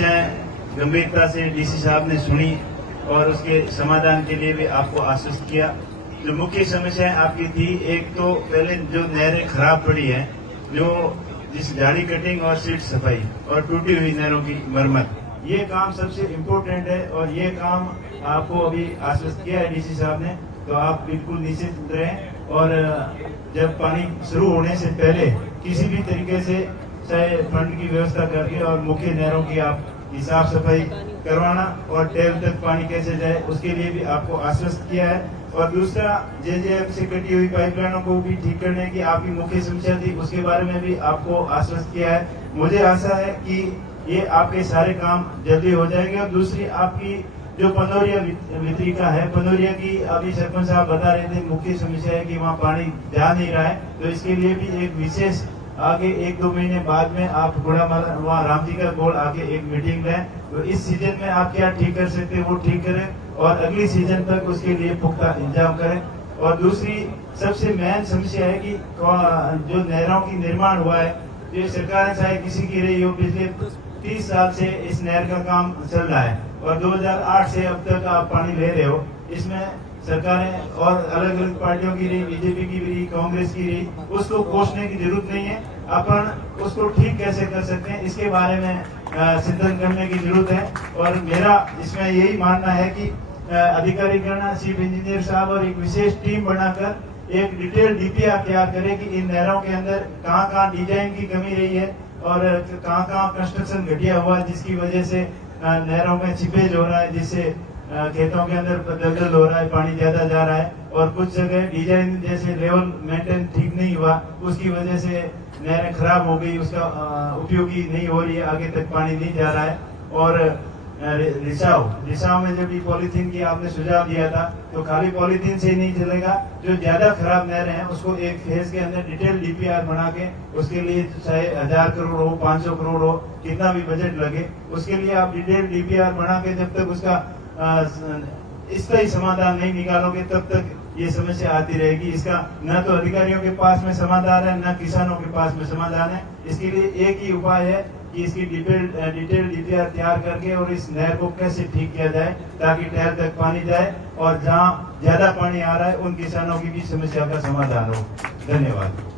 समस्याएं गंभीरता से डीसी साहब ने सुनी और उसके समाधान के लिए भी आपको आश्वस्त किया। जो मुख्य समस्याएं आपकी थी, एक तो पहले जो नहरें खराब पड़ी हैं, जो जिस झाड़ी कटिंग और सीट सफाई और टूटी हुई नहरों की मरम्मत, ये काम सबसे इम्पोर्टेंट है और ये काम आपको अभी आश्वस्त किया है डीसी साहब ने, तो आप बिल्कुल निश्चित रहें। और जब पानी शुरू होने से पहले किसी भी तरीके से चाहे फंड की व्यवस्था करके और मुख्य नहरों की आप साफ सफाई करवाना और टैल तक पानी कैसे जाए, उसके लिए भी आपको आश्वस्त किया है। और दूसरा, जेजेएफ से कटी हुई पाइपलाइनों को भी ठीक करने की आपकी मुख्य समस्या थी, उसके बारे में भी आपको आश्वस्त किया है। मुझे आशा है कि ये आपके सारे काम जल्दी हो जाएंगे। और दूसरी, आपकी जो पंदौरिया वितरिका है, पंदौरिया की अभी सरपंच साहब बता रहे थे, मुख्य समस्या है कि वहाँ पानी जा नहीं रहा है, तो इसके लिए भी एक विशेष आगे 1-2 महीने बाद में आप वहाँ राम जी का गोल आके एक मीटिंग लें, तो इस सीजन में आप क्या ठीक कर सकते हैं वो ठीक करें और अगली सीजन तक उसके लिए पुख्ता इंतजाम करें। और दूसरी सबसे मेन समस्या है कि जो नहरों की निर्माण हुआ है, ये सरकार चाहे किसी की रही हो, पिछले 30 साल से इस नहर का काम चल रहा है और 2008 से अब तक आप पानी ले रहे हो। इसमें सरकारें और अलग अलग पार्टियों की रही, बीजेपी की भी रही, कांग्रेस की रही, उसको कोसने की जरूरत नहीं है। अपन उसको ठीक कैसे कर सकते हैं, इसके बारे में चिंतन करने की जरूरत है। और मेरा इसमें यही मानना है कि अधिकारीगण, चीफ इंजीनियर साहब और एक विशेष टीम बनाकर एक डिटेल डीपीआर तैयार करे कि इन नहरों के अंदर कहाँ कहाँ डिजाइन की कमी रही है और कहाँ कहाँ कंस्ट्रक्शन घटिया हुआ है, जिसकी वजह से नहरों में चिपेज हो रहा है, जिससे खेतों के अंदर दलदल हो रहा है, पानी ज्यादा जा रहा है। और कुछ जगह डिजाइन जैसे लेवल मेंटेन ठीक नहीं हुआ, उसकी वजह से नहरें खराब हो गई, उसका उपयोगी नहीं हो रही है, आगे तक पानी नहीं जा रहा है। और रिसाव में जब भी पॉलीथीन की आपने सुझाव दिया था, तो खाली पॉलीथीन से ही नहीं चलेगा, जो ज्यादा खराब नहरें हैं उसको एक फेज के अंदर डिटेल डीपीआर बना के, उसके लिए चाहे 1000 करोड़ हो, 500 करोड़ हो, कितना भी बजट लगे, उसके लिए आप डिटेल डीपीआर बना के जब तक उसका इसका ही समाधान नहीं निकालोगे, तब तक ये समस्या आती रहेगी। इसका न तो अधिकारियों के पास में समाधान है, न किसानों के पास में समाधान है। इसके लिए एक ही उपाय है कि इसकी डिटेल डीपीआर तैयार करके और इस नहर को कैसे ठीक किया जाए ताकि टैल तक पानी जाए और जहाँ ज्यादा पानी आ रहा है उन किसानों की भी समस्या का समाधान हो। धन्यवाद।